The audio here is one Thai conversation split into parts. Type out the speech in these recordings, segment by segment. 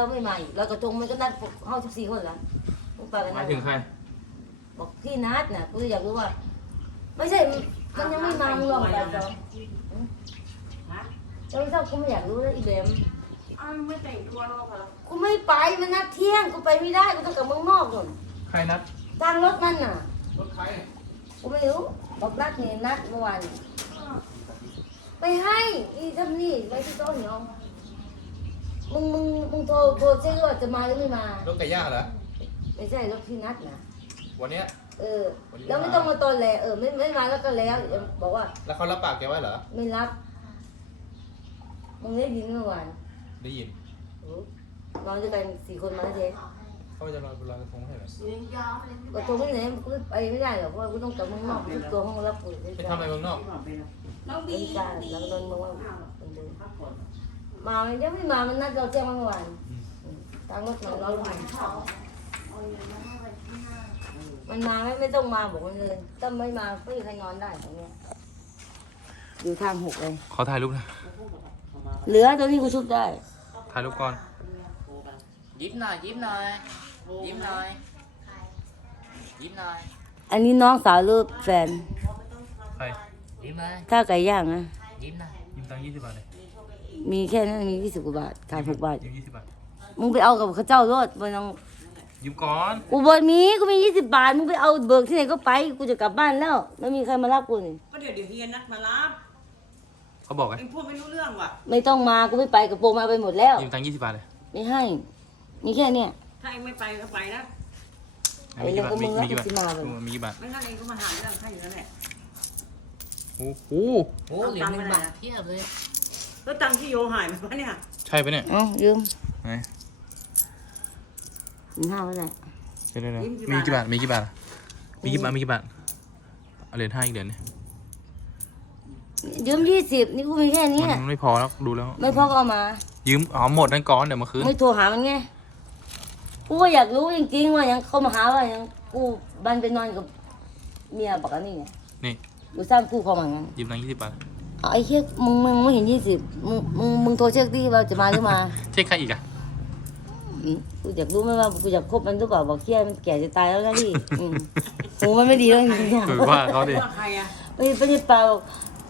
เราไม่มาอีกเรากระทงมันก็นัดห้าสิบสี่คนละมึงไปกันหมานะยถึงใคร บอกพี่นัดน่ะกูอยากรู้ว่า ไม่ใช่มันยังไม่มามึงลองไปจองเจ้าเจ้ากูไม่อยากรู้แล้วอีเบมอ้าวไม่แต่งตัวหรอกเหรอกูไม่ไปมันนัดเที่ยงกูไปไม่ได้กูต้องกลับเมืองนอกก่อนใครนัดทางรถมันน่ะ รถใครกูไม่รู้บอกนัดนี่นัดเมื่อวานไปให้อีทำนี่ไว้ที่โต๊ะเหนียว มึงมึงมึงโทรโทรเช็คว่าจะมาหรือไม่มา รถไก่ย่างเหรอ ไม่ใช่รถพี่นัดนะวันเนี้ย เออ แล้วไม่ต้องมาตอนแหลเออไม่ไม่มาแล้วก็แล้วอย่าบอกว่า แล้วเขารับปากแกไว้เหรอ ไม่รับ มึงได้ยินเมื่อวานได้ยิน โอ้นอนด้วยกันสี่คนมาแล้วเจ๊เขาจะรอรอยกระทงให้เหรอเสียงยาวเลยก็ตรงนี้ไหนกูไปไม่ได้หรอกเพราะว่ากูต้องกลับเมืองนอกทุกตัวห้องรับปุ๋ยไปทำอะไรเมืองนอก น้องเป็บีนการแล้วนอนมาว่าคนเดิน มามันยังไม่มามันนัดเราแจ้งมาเมื่อวานทางรถมันร้อนมันมันมาไม่ไม่ต้องมาบอกมันเลยถ้าไม่มาไม่มีใครนอนได้ตรงเนี้ยอยู่ทางหกเลย ขอถ่ายรูปนะเหลือตัวนี้กูชุบได้ถ่ายรูปก่อน ยิ้มหน่อยยิ้มหน่อยยิ้มหน่อยยิ้มหน่อยอันนี้น้องสาวหรือแฟน ใคร ยิ้มเลยถ้าไก่ย่างนะยิ้มหน่อยยืมตังค์ยี่สิบบาทเลย มีแค่นั้นมียี่สิบกว่าบาทขายหกบาทยืมยี่สิบบาท มึงไปเอากับเขาเจ้ารถมึงต้องยืมก่อน กูบอมีกูมียี่สิบบาทมึงไปเอาเบิกที่ไหนก็ไปกูจะกลับบ้านแล้ว ไม่มีใครมารับกูนี่ก็เดี๋ยวเดี๋ยวเฮียนัดมารับเขาบอกไงเองพูดไม่รู้เรื่องว่ะ ไม่ต้องมากูไม่ไปกับโปรงมาไปหมดแล้ว ยืมตังค์ยี่สิบบาทเลยไม่ให้ มีแค่เนี้ย ถ้าเองไม่ไปก็ไปนะมีกี่บาทไอ้มีเรื่องกี่ก็บาทมึงรับมีกี่บาทไม่งั้นเองก็มาหาเรื่องข้าอยู่นั่นแหละโอ้โหโอ้เหรียญหนึ่งบาทเทียบเลย แล้วตังค์ที่โยหายไปปะเนี่ยใช่ปะเนี่ยเอ้ายืมไหนถึงห้าแล้วแหละเดี๋ยวเดี๋ยวเดี๋ยวมีกี่บาทมีกี่บาทมีกี่บาทมีกี่บาทเอาเหรียญห้าอีกเหรียญเนี่ยยืมยี่สิบนี่กูมีแค่เนี้ยมันไม่พอแล้วดูแล้ว ไม่พอก็เอามา ยืมอ๋อหมดนั่นก่อนเดี๋ยวมาคืนไม่โทรหามันไง กูก็อยากรู้จริงๆว่ายังเขามาหาว่ายังกูบันไปนอนกับเมียบอกอันนี้ไงนี่ กูสร้างกูเขามางั้น ยืมตังค์ยี่สิบบาท เอาไอ้เชี่ยมึงมึงไม่เห็นยี่สิบมึงมึงมึงโทรเช็คดิว่าจะมาหรือมาเช็คใครอีกอะอืมกูอยากรู้ไหมว่ากูอยากคบมันหรือเปล่าบอกเชี่ยมันแก่จะตายแล้วนะพี่อืมหูมันไม่ดีแล้วจริงๆถือว่าเขาดิ ว่าใครอะ ไม่ไม่ใช่เปล่า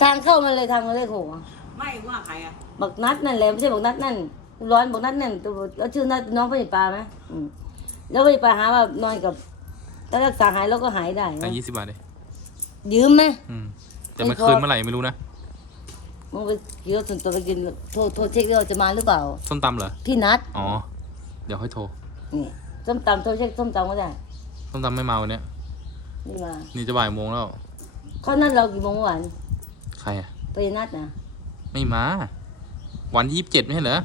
ทางเข้ามันเลยทางมาเลขหกอะไม่ว่าใครอะ บอกนัดนั่นแหละไม่ใช่บอกนัดนั่นกูร้อนบอกนัดนั่นตัวแล้วชื่อนัดน้องพยาปลาไหมอืมแล้วพยาปลาหาว่านอนกับถ้ารักษาหายแล้วก็หายได้ตังนะค์ยี่สิบบาทเลยยืมไหม อืมจะมาคืนเมื่อไหร่ไม่รู้นะ มึงไปกินรถส่วนตัวไปกินโทรโทรเช็คดิว่าจะมาหรือเปล่า ส้มตำเหรอ พี่นัดอ๋อ เดี๋ยวค่อยโทร นี่ส้มตำโทรเช็คส้มตำก็ได้ส้มตำไม่มาวันเนี้ย นี่มานี่จะบ่ายโมงแล้ว เขานัดเรากี่โมงเมื่อวานใครอะไปนัดนะไม่มา วันยี่สิบเจ็ดไม่ใช่เหรอ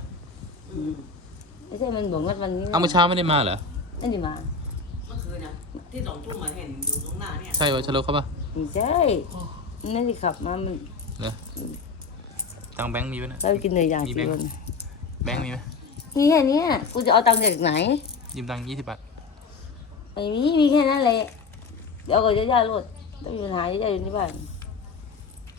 ไม่ใช่มันบอกนัดวันนี้เอาเมื่อเช้าไม่ได้มาเหรอนั่นดิมาเมื่อคืนนะที่สองทุ่มมาเห็นอยู่ตรงหน้าเนี่ยใช่วะชะโลเขาปะไม่ใช่นั่นที่ขับมามันเหรอ ตังค์แบงค์มีไหมนะไปกินเนยยามีกี่แบงค์คนแบงค์มีไหมนี่แค่เนี้ยกูจะเอาตังค์จากไหน ยืมตังค์ยี่สิบบาทไม่มีมีแค่นั้นแหละเดี๋ยวก็จะย่ารถต้องมีปัญหาจะย่าอยู่ที่บ้าน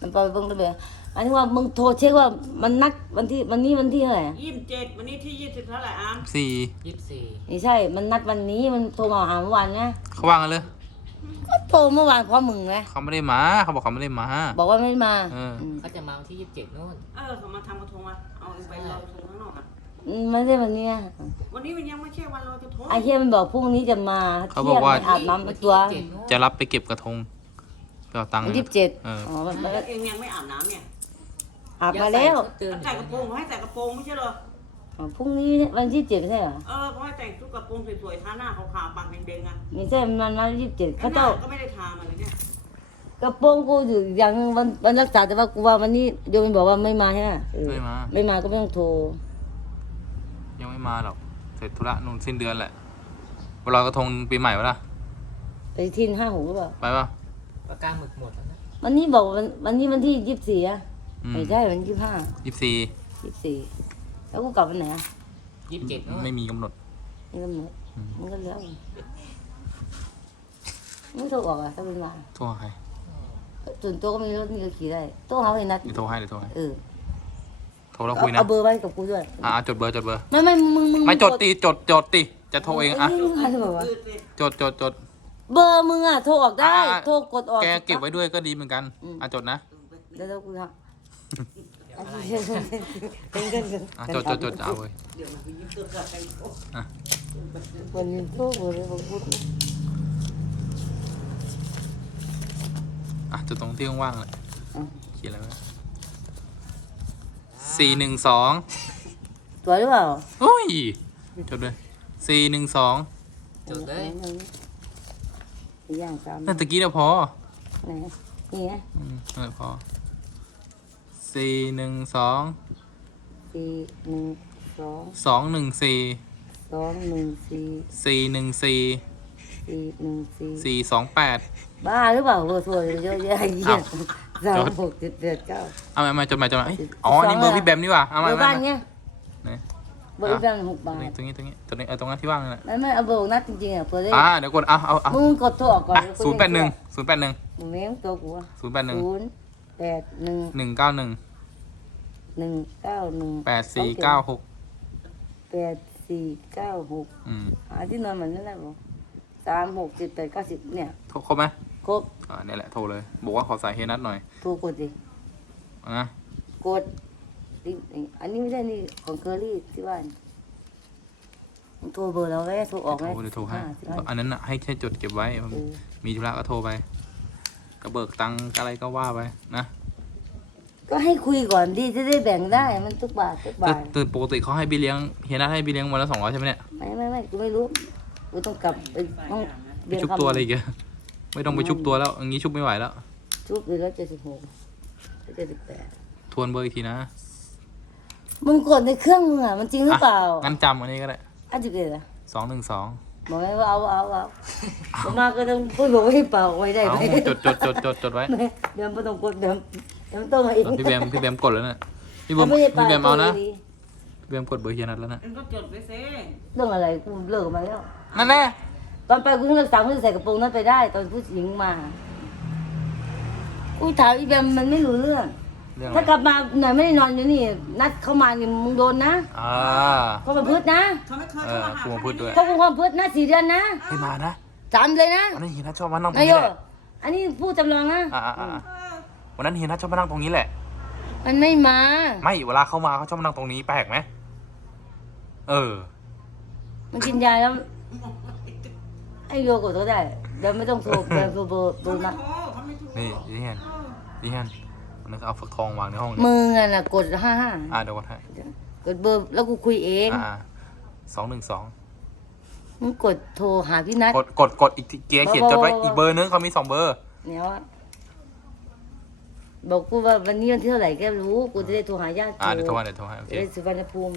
มันไปเบิ่งระเบียงอันนี้ว่ามึงโทรเช็คว่ามันนัดวันที่วันนี้วันที่เท่าไหร่ยี่สิบเจ็ดวันนี้ที่ยี่สิบเท่าไหร่อามสี่ยี่สิบสี่ไม่ใช่ มันนัดวันนี้มันโทรมาหาเมื่อวานนะเขาว่างกันเลย ก็โทรเมื่อวานเพราะมึงไงเขาไม่ได้มา เขาบอกเขาไม่ได้มา บอกว่าไม่มาเอออืมเขาจะมาวันที่ยี่สิบเจ็ดนู่นเออเขามาทำกระทงอะเอาเองไปลอยกระทงข้างนอกอะอืมไม่ใช่วันเนี้ยวันนี้มันยังไม่ใช่วันลอยกระทงไอ้เฮียมันบอกพรุ่งนี้จะมาเขาบอกว่า ที่ยงมันอาบน้ำตัวเจ็ดนู่นจะรับไปเก็บกระทงไปเอาตังค์วันนะที่เจ็ดเอออ๋อมันมันแล้วเองยังไม่อาบน้ำเนี่ยอาบมาแล้วเตือนใส่กระโปรงเขาให้ใส่กระโปรงไม่ใช่เหรอ อ๋อพรุ่งนี้วันที่เจ็ดไม่ใช่เหรอเออเขาให้แต่งชุดกระโปรงสวยๆทาหน้าขาวๆปากแดงๆอะไม่ใช่มันวันที่เจ็ดแล้วเขาหเจ้าน้าก็ไม่ได้ทามันเลยเนี่ยกระโปรงกูอยู่อย่างหนึ่งวันวันรักษาแต่ว่ากูว่าวันนี้โยมมันบอกว่าไม่มาใช่ไหมเออไม่มา ไม่มาก็ไม่ต้องโทรยังไม่มาหรอก เสร็จธุระนู่นสิ้นเดือนแหละวันลอยกระทงปีใหม่วะล่ะ ไปที่ห้าหกหรือเปล่าไปปะปากกาหมึกหมดแล้วนะวันนี้บอกวันวันนี้วันที่ยี่สิบสี่อะอืมไม่ใช่วันที่ห้ายี่สิบสี่ยี่สิบสี่ แล้วกูกลับวันไหนอะยี่สิบเจ็ดนู่นไม่มีกำหนด นี่ก็เหมือนอืม มันก็แล้วไม่โทรออกอะถ้าเป็นมาโทรหาใครส่วนตัวก็มีรถนี่ก็ขี่ได้โทรหาไอ้นัดเดี๋ยวโทรให้เดี๋ยวโทรให้เออโทรแล้วคุยนะเอาเบอร์ไว้กับกูด้วย อ่าจดเบอร์จดเบอร์ ไม่ไม่มึงมึงไม่จดตีจดจดตีจะโทรเองอะนี่มึงอะไรบอกว่าคือสิจดจดจด เบอร์มึงอะโทรออกได้ อ่า โทรกดออกแกเก็บไว้ด้วยก็ดีเหมือนกันอะจดนะ เดี๋ยวเดี๋ยวกูทำ เป็นกันกันอะจดจดจดเอาเว้ยเดี๋ยวมันมตัวใครโอ้วันนี้โทรเบอร์เลยผมพูดอะจดตรงที่ว่างๆเลยเขียนอะไรไว้สี่หนึ่งสองตัวหรือเปล่าโอ้ยจดเลยสี่หนึ่งสองจดเลยอีกอย่างสามนั่นตะกี้เดียพอไหนนี่นะอืมนั่นแหละพอ สี่หนึ่งสองสี่หนึ่งสองสองหนึ่งสี่สองหนึ่งสี่สี่หนึ่งสี่สี่หนึ่งสี่สี่สองแปดบ้าหรือเปล่าเบอร์โทรเยอะแยะเยี่ยอ้าวสามหกเจ็ดแปดเก้าเอามามาจดหมายจดหมายเอ้ยอ๋อสองนี่เบอร์เลยพี่แบมนี่หว่าเอาเบมาอร์มาบ้านมาเนี้ยไหนเบอร์บ้านหกบาทตรงนี้ตรงนี้ตรงนี้เออตรงนั้นที่ว่างนั่นแหละไม่ไม่เอาเบอร์นัดจริงๆอะเปิดได้อ่าเดี๋ยวกดเอาเอาเอามึงกดโทรออกก่อนศูนย์แปดหนึ่งศูนย์แปดหนึ่งมึงเลี้ยงตัวกูอะศูนย์แปดหนึ่งศูนย์ แปดหนึ่งหนึ่งเก้าหนึ่งหนึ่งเก้าหนึ่งแปดสี่เก้าหกแปดสี่เก้าหกอืมหาที่นอนเหมือนนั่นแหละบอกสามหกเจ็ดแปดเก้าสิบเนี่ย โทรครบไหมครบอ่าเนี่ยแหละโทรเลย บอกว่าขอสายเฮนัทหน่อยโทรกดดิเอานะกดนี่อันนี้ไม่ใช่นี่ของเคอรี่ที่บ้านมึงโทรเบอร์เราไว้โทรออกโทไหมรเดี๋ยวโทรให้สิบห้าอันนั้นน่ะให้แค่จดเก็บไว้ เออ มีธุระก็โทรไป กระเบิกตังค์อะไรก็ว่าไปนะก็ให้คุยก่อนดิจะได้แบ่งได้มันทุกบาททุกแต่บาทแต่ปกติเขาให้บีเลี้ยงเฮนัทให้บีเลี้ยงวันละสองร้อยใช่ไหมเนี่ยไม่ไม่ไม่กูไม่รู้กูต้องกลับไปห้องไปเรียนชุบคำตัวอะไรอีกอะไม่ต้องไปชุบตัวแล้วอย่างนี้ชุบไม่ไหวแล้ว ชุบเลยแล้วเจ็ดสิบหกเจ็ดสิบแปดทวนเบอร์อีกทีนะมึงกดในเครื่องมึงอะมันจริงหรือเปล่างั้นจำอันนี้ก็ได้ อันจุดเดียวสองหนึ่งสอง บอกให้ว่าเอาเอาเอาผมมาก็ต้องพูดบอกว่าให้เปล่าไว้ได้เอาไหมจดจดจดจดจดไว้เดี๋ยวไม่ต้องกดเดี๋ยวเดี๋ยวมันต้องมาอีกพี่แบมพี่แบมกดแล้วนะพี่แบมไม่ได้พี่แบมเอานะดีพี่แบมกดเบอร์เฮียนัทแล้วนะมันก็จดไว้เซ่เรื่องอะไรกูเลิกมาแล้วนั่นแน่ตอนไปกูเพิ่งเลิกสาวกูจะใส่กระโปรงนั้นไปได้ ตอนผู้หญิงมากูถามอีแบมมันไม่รู้เรื่อง เรื่องอะถ้าไรกลับมาหน่อยไม่ได้นอนอยู่นี่ นัดเข้ามานี่มึงโดนนะอ่าเขาประพฤตินะเขาไม่เคยเอเข้าอมาหาครูมาพูดด้วยเขาคุมความประพฤตินะสี่เดือนนะให้มานะสามเลยนะวันนั้นเฮียนัทชอบมานั่งตรนางยนี้โยแหละอันนี้พูดจำลองนะอ่าอ่าอ่าวันนั้นเฮียนัทชอบมานั่งตรงนี้แหละ มันไม่มาไม่เวลาเข้ามาเขาชอบมานั่งตรงนี้แปลกไหมเออ มันกินยาแล้วไอ้โยกดก็ได้เดี๋ยวไม่ต้องโทรเบอร์เบอร์เบอร์เบอเขาร์ไม่มาโทรเขาไม่โทรนี่ยี่เฮียนยี่เฮียน วันนั้นก็เอาฝักทองวางในห้องเลยมึงอะน่ะกดห้าห้าอ่าเดี๋ยวกดให้กดเบอร์แล้วกูคุยเอง อ่าสองหนึ่งสองมึงกดโทรหาพี่นัท กดกดกดอีกทีเกียร์เขียนจดไว้บอกอีกเบอร์นึงเขามีสองเบอร์เนี่ยว่าบอกกูว่าวันนี้วันที่เท่าไหร่แกรู้ กูจะได้โทรหาญาติอ่าเดี๋ยวโทรให้เดี๋ยวโทรให้โอเคจะได้สุวรรณภูมิ